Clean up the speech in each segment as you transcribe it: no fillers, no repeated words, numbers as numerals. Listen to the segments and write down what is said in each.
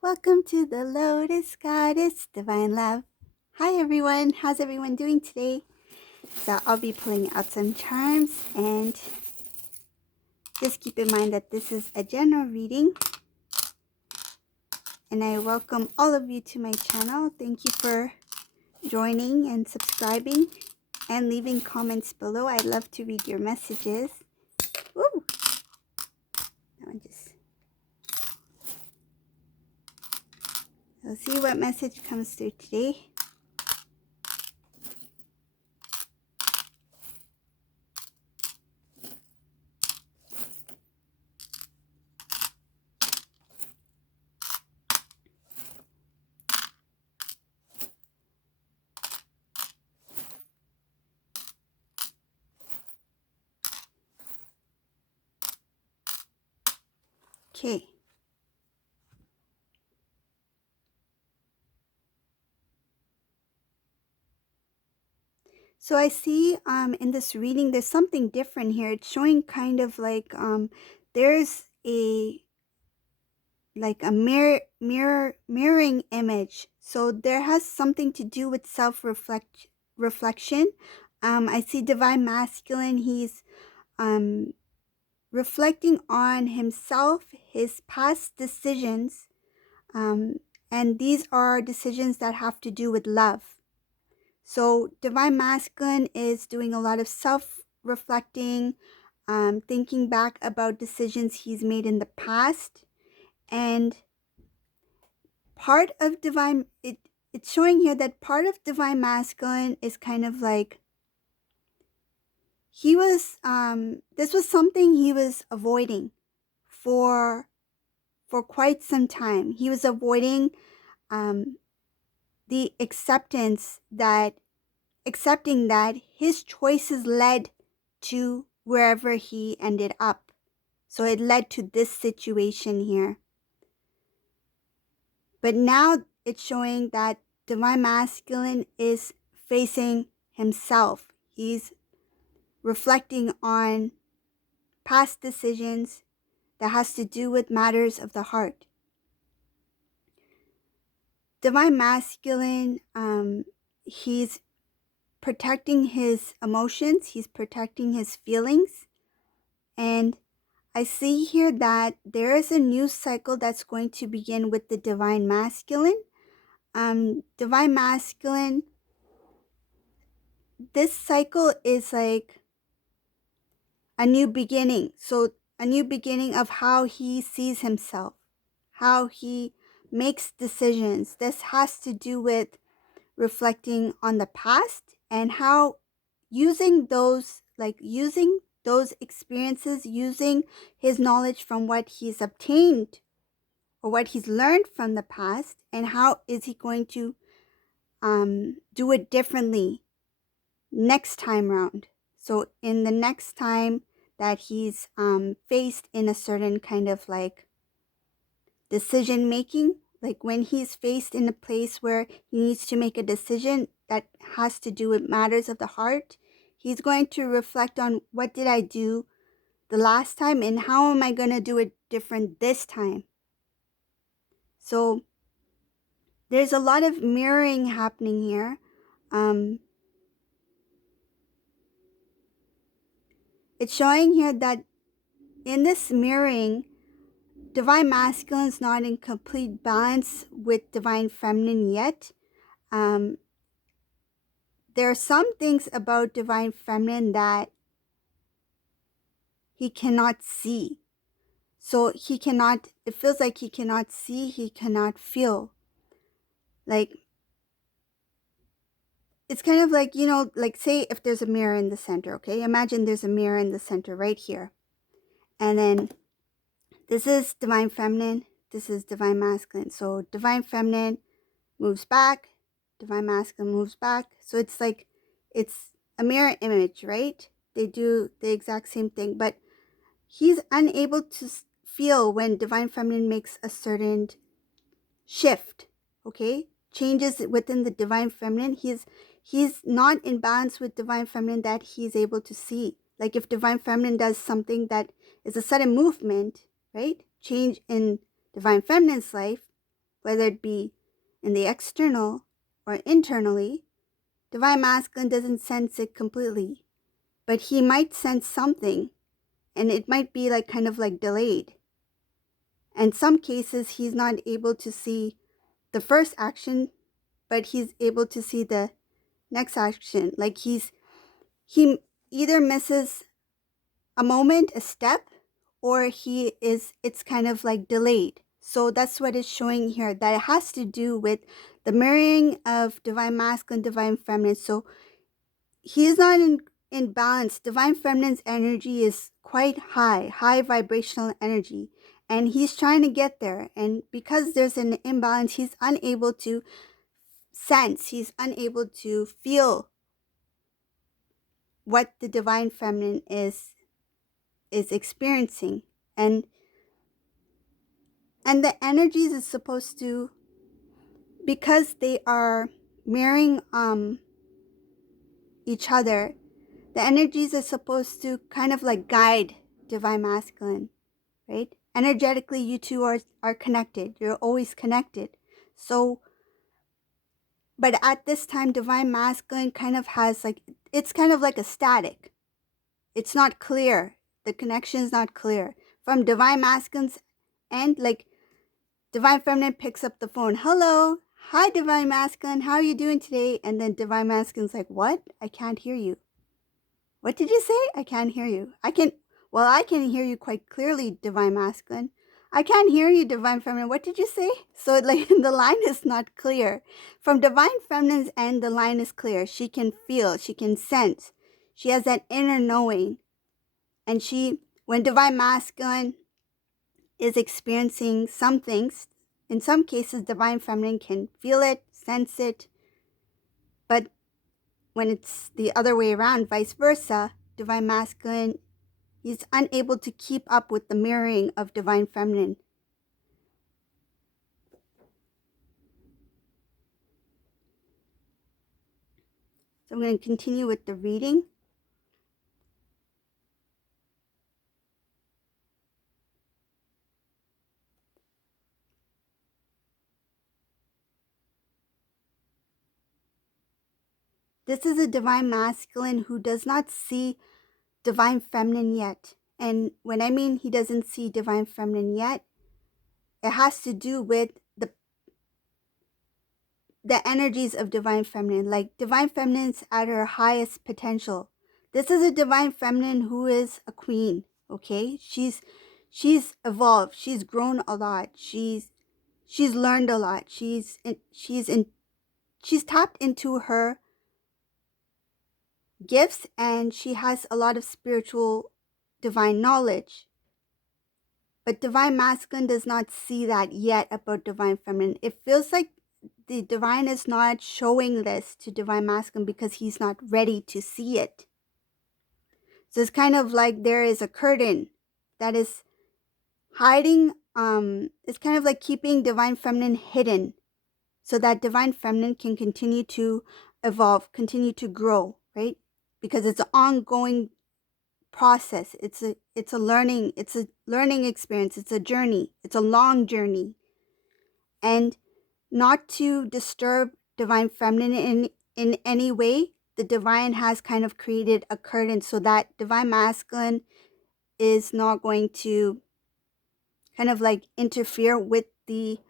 Welcome to the Lotus Goddess Divine Love. Hi everyone, how's everyone doing today? So I'll be pulling out some charms, and just keep in mind that this is a general reading, and I welcome all of you to my channel. Thank you for joining and subscribing and leaving comments below. I'd love to read your messages. Woo! We'll see what message comes through today. Okay. So I see in this reading there's something different here. It's showing kind of like there's a mirroring image. So there has something to do with reflection. I see divine masculine. He's reflecting on himself, his past decisions, and these are decisions that have to do with love. So divine masculine is doing a lot of self-reflecting, thinking back about decisions he's made in the past. And part of divine, it's showing here that part of divine masculine is kind of like, he was, this was something he was avoiding for quite some time. He was avoiding the accepting that his choices led to wherever he ended up. So it led to this situation here. But now it's showing that divine masculine is facing himself. He's reflecting on past decisions that has to do with matters of the heart. Divine masculine, he's protecting his emotions, he's protecting his feelings, and I see here that there is a new cycle that's going to begin with the divine masculine. Divine masculine, this cycle is like a new beginning. So a new beginning of how he sees himself, how he makes decisions. This has to do with reflecting on the past and how using those experiences, using his knowledge from what he's obtained or what he's learned from the past, and how is he going to do it differently next time round. So in the next time that he's faced in a certain kind of like decision making, like when he's faced in a place where he needs to make a decision that has to do with matters of the heart, he's going to reflect on, what did I do the last time and how am I going to do it different this time? So there's a lot of mirroring happening here. It's showing here that in this mirroring, divine masculine is not in complete balance with divine feminine yet. There are some things about divine feminine that he cannot see. So it feels like he cannot see, he cannot feel. Like, it's kind of like, like say if there's a mirror in the center, okay? Imagine there's a mirror in the center right here. And then this is divine feminine, this is divine masculine. So divine feminine moves back, divine masculine moves back. So it's like, it's a mirror image, right? They do the exact same thing, but he's unable to feel when divine feminine makes a certain shift, okay? Changes within the divine feminine. He's not in balance with divine feminine that he's able to see. Like if divine feminine does something that is a sudden movement, right? Change in divine feminine's life, whether it be in the external or internally, divine masculine doesn't sense it completely, but he might sense something, and it might be like kind of like delayed. In some cases, he's not able to see the first action, but he's able to see the next action. Like he either misses a moment, a step, or it's kind of like delayed. So that's what it's showing here, that it has to do with the mirroring of divine masculine, divine feminine. So he's not in balance. Divine feminine's energy is quite high vibrational energy, and he's trying to get there. And because there's an imbalance, he's unable to sense, he's unable to feel what the divine feminine is experiencing. And the energies is supposed to, because they are mirroring each other, the energies are supposed to kind of like guide divine masculine, right? Energetically, you two are connected. You're always connected. So, but at this time, divine masculine kind of has like, it's kind of like a static. It's not clear. The connection is not clear. From divine masculine's end, like divine feminine picks up the phone. Hello. Hi, divine masculine. How are you doing today? And then divine masculine's like, what? I can't hear you. What did you say? I can't hear you. I can hear you quite clearly, divine masculine. I can't hear you, divine feminine. What did you say? So like the line is not clear. From divine feminine's end, the line is clear. She can feel, she can sense. She has that inner knowing. And when divine masculine is experiencing some things, in some cases, divine feminine can feel it, sense it. But when it's the other way around, vice versa, divine masculine is unable to keep up with the mirroring of divine feminine. So I'm going to continue with the reading. This is a divine masculine who does not see divine feminine yet. And when I mean he doesn't see divine feminine yet, it has to do with the energies of divine feminine. Like divine feminine's at her highest potential. This is a divine feminine who is a queen, okay? She's evolved. She's grown a lot. She's learned a lot. She's tapped into her gifts, and she has a lot of spiritual divine knowledge. But divine masculine does not see that yet about divine feminine. It feels like the divine is not showing this to divine masculine because he's not ready to see it. So it's kind of like there is a curtain that is hiding, it's kind of like keeping divine feminine hidden so that divine feminine can continue to evolve, continue to grow, right? Because it's an ongoing process. It's a learning experience. It's a journey. It's a long journey. And not to disturb divine feminine in any way, the divine has kind of created a curtain so that divine masculine is not going to kind of like interfere with the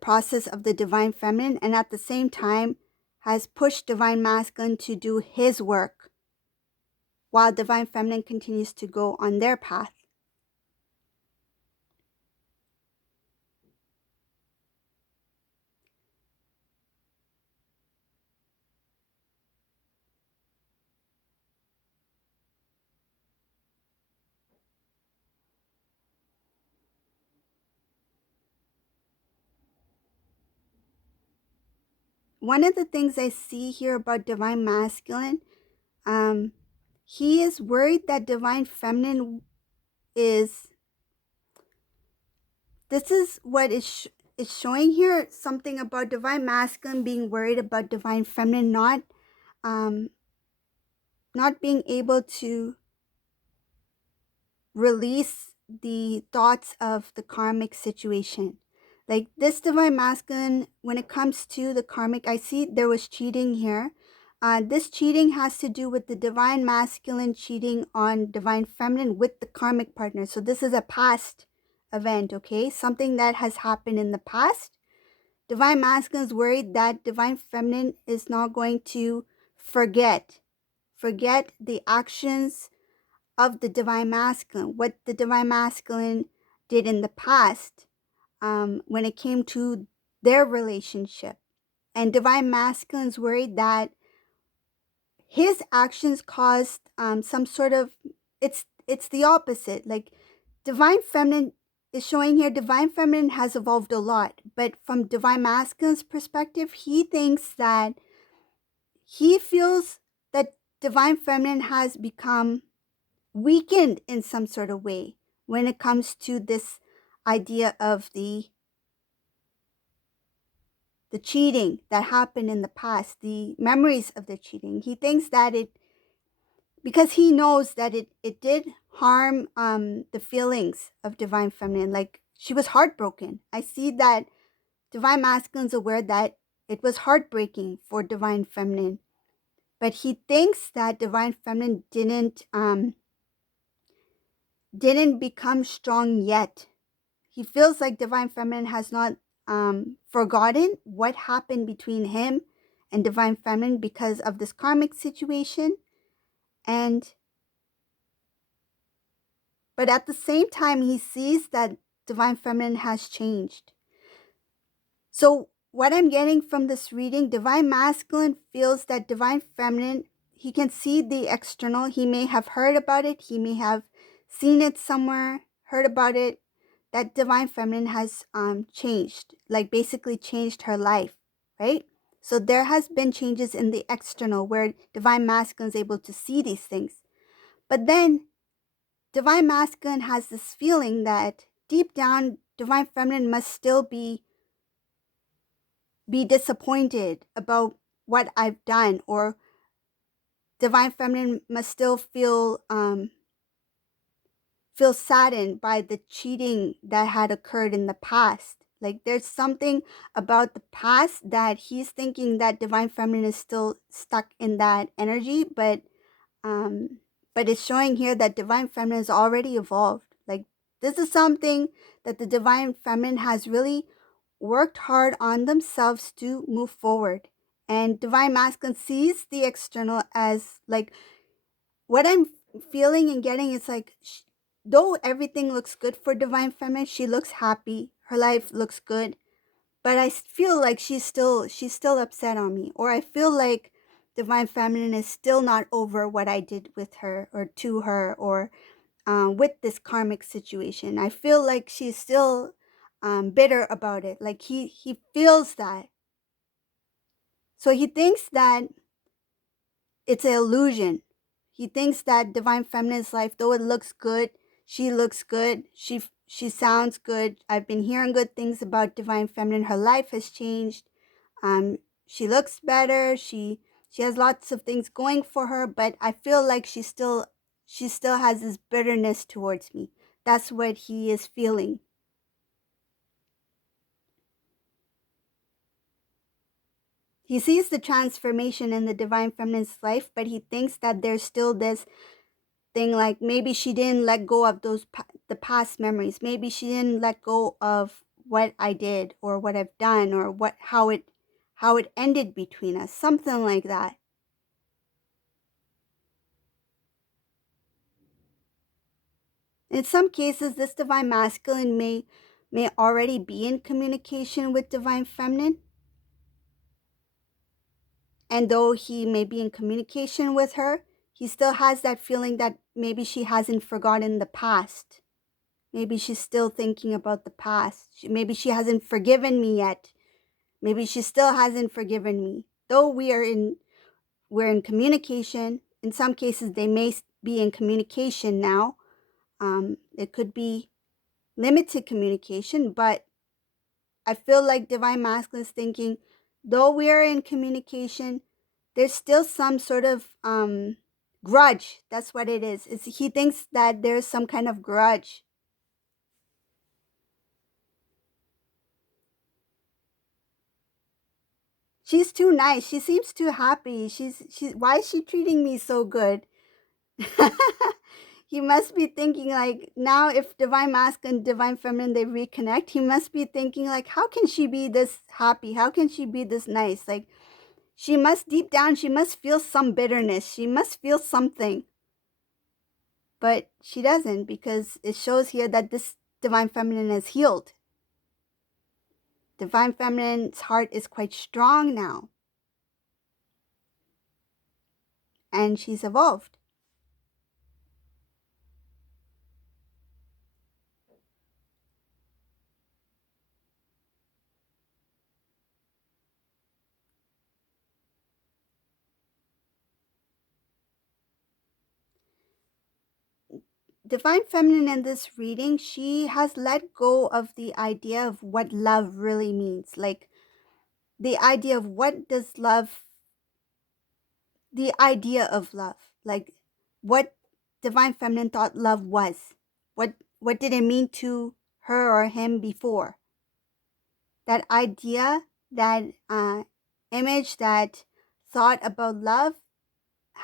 process of the divine feminine, and at the same time has pushed divine masculine to do his work while divine feminine continues to go on their path. One of the things I see here about divine masculine, he is worried that divine feminine is, this is what is showing here, something about divine masculine being worried about divine feminine not being able to release the thoughts of the karmic situation. Like this divine masculine, when it comes to the karmic, I see there was cheating here. This cheating has to do with the divine masculine cheating on divine feminine with the karmic partner. So this is a past event, okay? Something that has happened in the past. Divine masculine is worried that divine feminine is not going to forget the actions of the divine masculine, what the divine masculine did in the past, when it came to their relationship. And divine masculine is worried that his actions caused some sort of, it's the opposite. Like divine feminine is showing here, divine feminine has evolved a lot, but from divine masculine's perspective, he feels that divine feminine has become weakened in some sort of way when it comes to this idea of the cheating that happened in the past, the memories of the cheating. He thinks that because he knows that it did harm the feelings of divine feminine. Like she was heartbroken. I see that divine masculine's aware that it was heartbreaking for divine feminine, but he thinks that divine feminine didn't become strong yet. He feels like divine feminine has not forgotten what happened between him and divine feminine because of this karmic situation. And but at the same time, he sees that divine feminine has changed. So what I'm getting from this reading, divine masculine feels that divine feminine, he can see the external. He may have heard about it. He may have seen it somewhere, heard about it, that divine feminine has changed, like basically changed her life, right? So there has been changes in the external where divine masculine is able to see these things. But then divine masculine has this feeling that deep down, divine feminine must still be disappointed about what I've done, or divine feminine must still feel saddened by the cheating that had occurred in the past. Like there's something about the past that he's thinking that divine feminine is still stuck in that energy, um but it's showing here that divine feminine has already evolved. Like this is something that the divine feminine has really worked hard on themselves to move forward. And divine masculine sees the external as like, what I'm feeling and getting is like, though everything looks good for divine feminine, she looks happy, her life looks good, but I feel like she's still upset on me, or I feel like divine feminine is still not over what I did with her or to her, or with this karmic situation. I feel like she's still bitter about it. Like he feels that. So he thinks that it's an illusion. He thinks that divine feminine's life, though it looks good, she looks good, she sounds good. I've been hearing good things about divine feminine. Her life has changed. She looks better. She has lots of things going for her, but I feel like she still has this bitterness towards me. That's what he is feeling. He sees the transformation in the divine feminine's life, but he thinks that there's still this thing, like maybe she didn't let go of the past memories. Maybe she didn't let go of what I did or what I've done, or how it ended between us. Something like that. In some cases, this divine masculine may already be in communication with divine feminine. And though he may be in communication with her, he still has that feeling that maybe she hasn't forgotten the past. Maybe she's still thinking about the past. Maybe she hasn't forgiven me yet. Maybe she still hasn't forgiven me. Though we're in communication. In some cases, they may be in communication now. It could be limited communication, but I feel like divine masculine is thinking, though we are in communication, there's still some sort of grudge. That's what it is. He thinks that there's some kind of grudge. She's too nice. She seems too happy. Why is she treating me so good? He must be thinking like, now if divine masculine and divine feminine they reconnect, he must be thinking like, how can she be this happy? How can she be this nice? Like, she must, deep down, she must feel some bitterness. She must feel something. But she doesn't, because it shows here that this divine feminine is healed. Divine feminine's heart is quite strong now. And she's evolved. Divine feminine in this reading, she has let go of the idea of what love really means. Like, the idea of what does love, the idea of love, like what divine feminine thought love was. What did it mean to her or him before? That idea, that image, that thought about love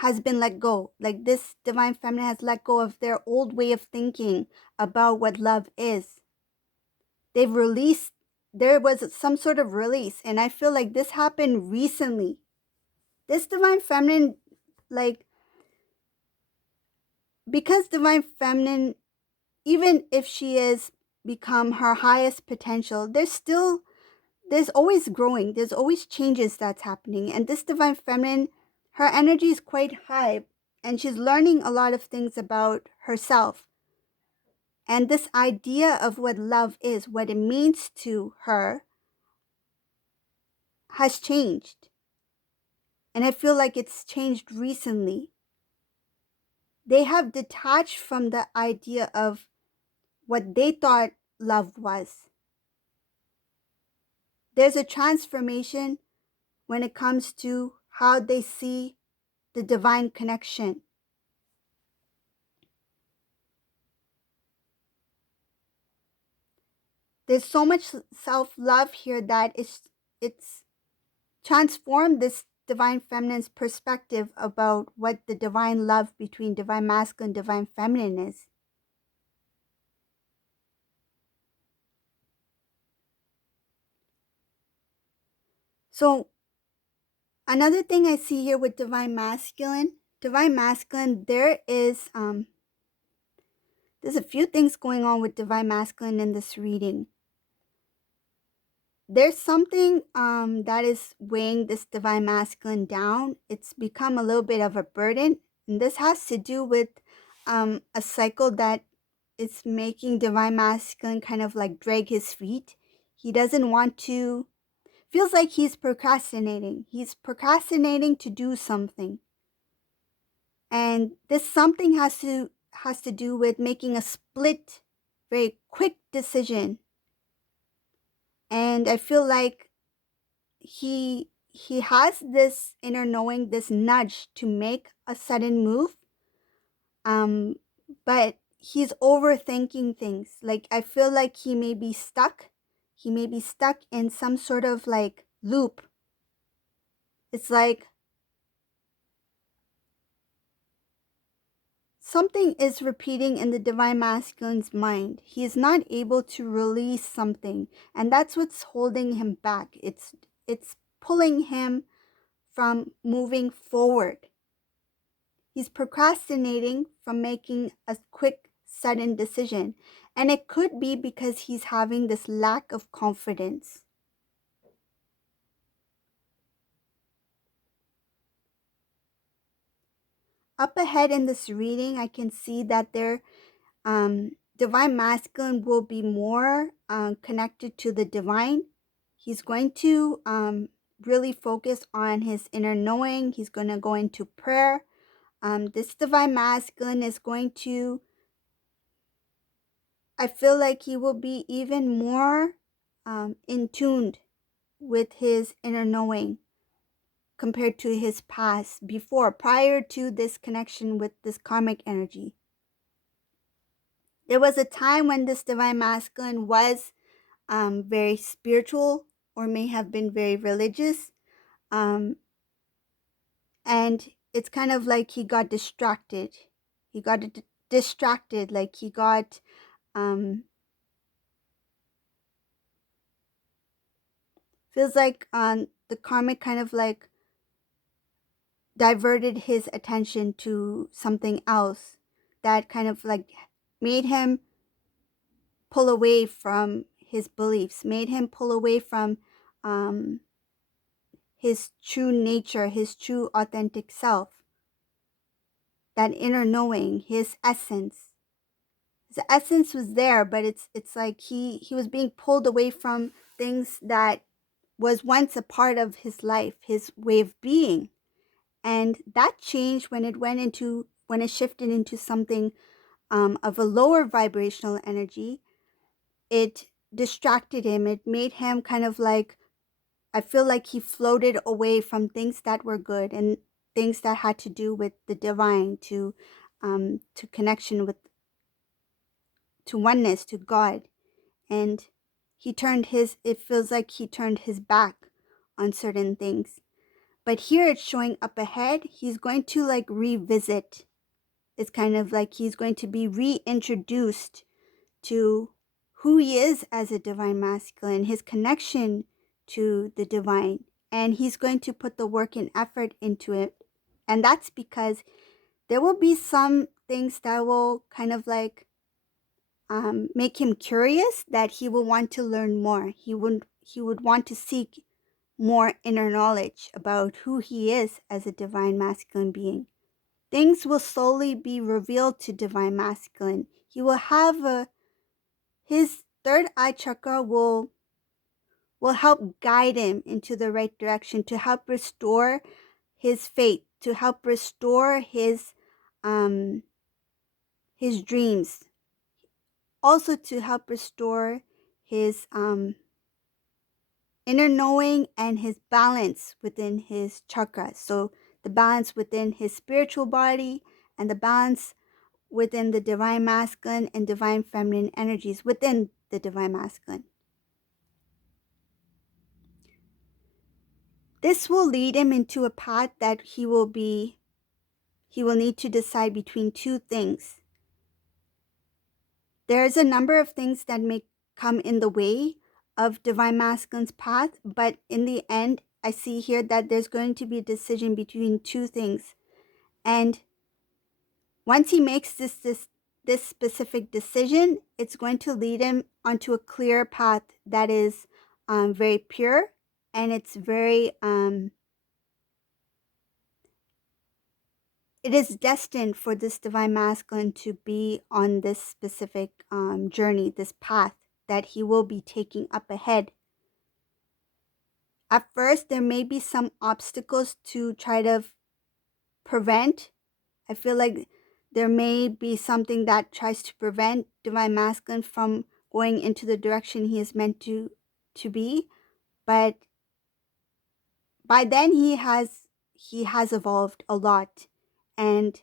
has been let go. Like, this divine feminine has let go of their old way of thinking about what love is. They've released, there was some sort of release, and I feel like this happened recently. This divine feminine, like, because divine feminine, even if she is become her highest potential, there's always growing, there's always changes that's happening. And this divine feminine, her energy is quite high, and she's learning a lot of things about herself. And this idea of what love is, what it means to her, has changed. And I feel like it's changed recently. They have detached from the idea of what they thought love was. There's a transformation when it comes to how they see the divine connection. There's so much self-love here that it's transformed this divine feminine's perspective about what the divine love between divine masculine and divine feminine is. So another thing I see here with divine masculine, there's a few things going on with divine masculine in this reading. There's something that is weighing this divine masculine down. It's become a little bit of a burden, and this has to do with a cycle that is making divine masculine kind of like drag his feet. He doesn't want to, feels like he's procrastinating. He's procrastinating to do something. And this something has to do with making a split, very quick decision. And I feel like he has this inner knowing, this nudge to make a sudden move, but he's overthinking things. Like, I feel like he may be stuck in some sort of like loop. It's like something is repeating in the divine masculine's mind. He is not able to release something, and that's what's holding him back. It's pulling him from moving forward. He's procrastinating from making a quick, sudden decision. And it could be because he's having this lack of confidence. Up ahead in this reading, I can see that their divine masculine will be more connected to the divine. He's going to really focus on his inner knowing. He's going to go into prayer. This divine masculine is going to, I feel like he will be even more in tuned with his inner knowing compared to his past prior to this connection with this karmic energy. There was a time when this divine masculine was very spiritual, or may have been very religious. Um, and it's kind of like he got distracted. He got distracted, like he got feels like the karmic kind of like diverted his attention to something else that kind of like made him pull away from his beliefs, made him pull away from um, his true nature, his true authentic self, that inner knowing, his essence. His essence was there, but it's like he was being pulled away from things that was once a part of his life, his way of being. And that changed when it shifted into something of a lower vibrational energy. It distracted him. It made him kind of like, I feel like he floated away from things that were good and things that had to do with the divine, to connection with, to oneness, to God. And it feels like he turned his back on certain things. But here it's showing up ahead, he's going to like revisit. It's kind of like he's going to be reintroduced to who he is as a divine masculine, his connection to the divine. And he's going to put the work and effort into it. And that's because there will be some things that will kind of like make him curious, that he will want to learn more. He would want to seek more inner knowledge about who he is as a divine masculine being. Things will slowly be revealed to divine masculine. He will have his third eye chakra will help guide him into the right direction, to help restore his faith, to help restore his dreams, also to help restore his inner knowing and his balance within his chakras. So the balance within his spiritual body and the balance within the divine masculine and divine feminine energies within the divine masculine. This will lead him into a path that he will need to decide between two things. There's a number of things that may come in the way of divine masculine's path, but in the end, I see here that there's going to be a decision between two things. And once he makes this specific decision, it's going to lead him onto a clear path that is very pure, and it's very it is destined for this divine masculine to be on this specific journey, this path that he will be taking up ahead. At first, there may be some obstacles to try to prevent. I feel like there may be something that tries to prevent divine masculine from going into the direction he is meant to be. But by then he has evolved a lot, and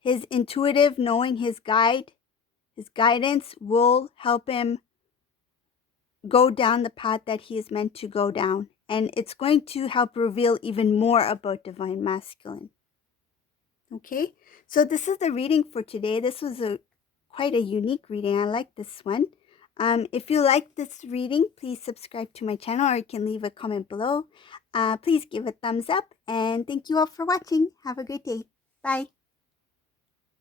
his intuitive knowing, his guidance will help him go down the path that he is meant to go down. And it's going to help reveal even more about divine masculine. Okay, so this is the reading for today. This was quite a unique reading. I like this one. If you like this reading, please subscribe to my channel, or you can leave a comment below. Please give a thumbs up, and thank you all for watching. Have a great day. Bye.